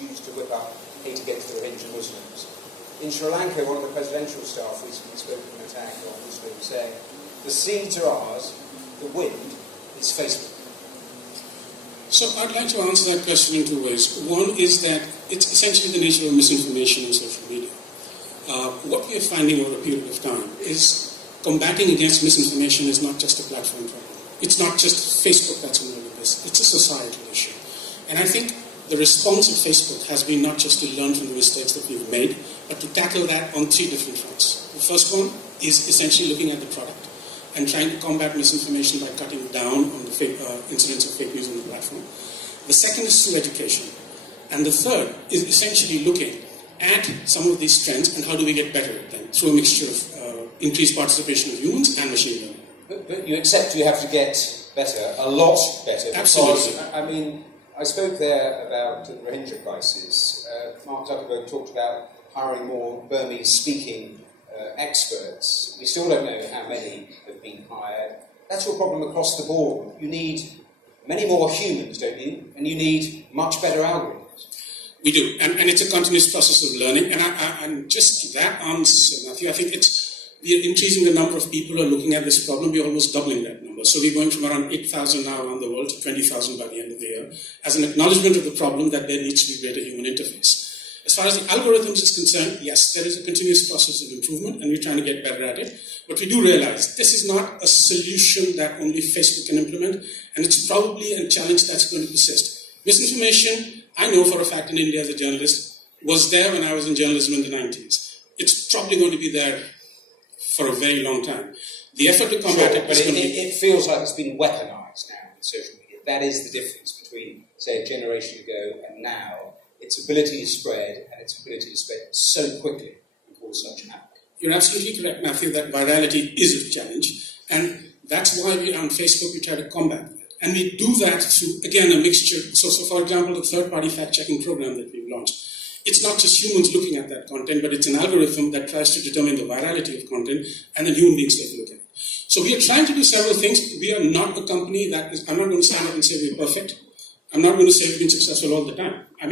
used to whip up hate against the Rohingya Muslims. In Sri Lanka, one of the presidential staff recently spoke of an attack on Muslims, saying, the seeds are ours, the wind is Facebook. So I'd like to answer that question in two ways. One is that it's essentially the nature of misinformation in social media. What we are finding over a period of time is combating against misinformation is not just a platform problem. It's not just Facebook that's involved in this. It's a societal issue. And I think the response of Facebook has been not just to learn from the mistakes that we've made, but to tackle that on three different fronts. The first one is essentially looking at the product and trying to combat misinformation by cutting down on the incidence of fake news on the platform. The second is through education. And the third is essentially looking at some of these trends and how do we get better at them through a mixture of increased participation of humans and machine learning. But you accept you have to get better, a lot better. Absolutely. Because, I mean, I spoke there about the Rohingya crisis. Mark Zuckerberg talked about hiring more Burmese-speaking experts. We still don't know how many have been hired. That's your problem across the board. You need many more humans, don't you? And you need much better algorithms. We do, and it's a continuous process of learning. And just that answer, Matthew, I think we are increasing the number of people who are looking at this problem. We're almost doubling that number. So we're going from around 8,000 now around the world to 20,000 by the end of the year, as an acknowledgement of the problem that there needs to be greater human interface. As far as the algorithms is concerned, yes, there is a continuous process of improvement, and we're trying to get better at it. But we do realize this is not a solution that only Facebook can implement, and it's probably a challenge that's going to persist. Misinformation, I know for a fact in India as a journalist, was there when I was in journalism in the 90s. It's probably going to be there for a very long time. The effort to combat it is going to be... It feels like it's been weaponized now in social media. That is the difference between, say, a generation ago and now. Its ability to spread, and its ability to spread so quickly and cause such havoc. You're absolutely correct, Matthew, that virality is a challenge, and that's why we on Facebook we try to combat that. And we do that through, again, a mixture. So for example, the third-party fact-checking program that we've launched. It's not just humans looking at that content, but it's an algorithm that tries to determine the virality of content, and then human beings take a look at it. So we are trying to do several things. We are not a company that is... I'm not going to stand up and say we're perfect. I'm not going to say we've been successful all the time. I mean,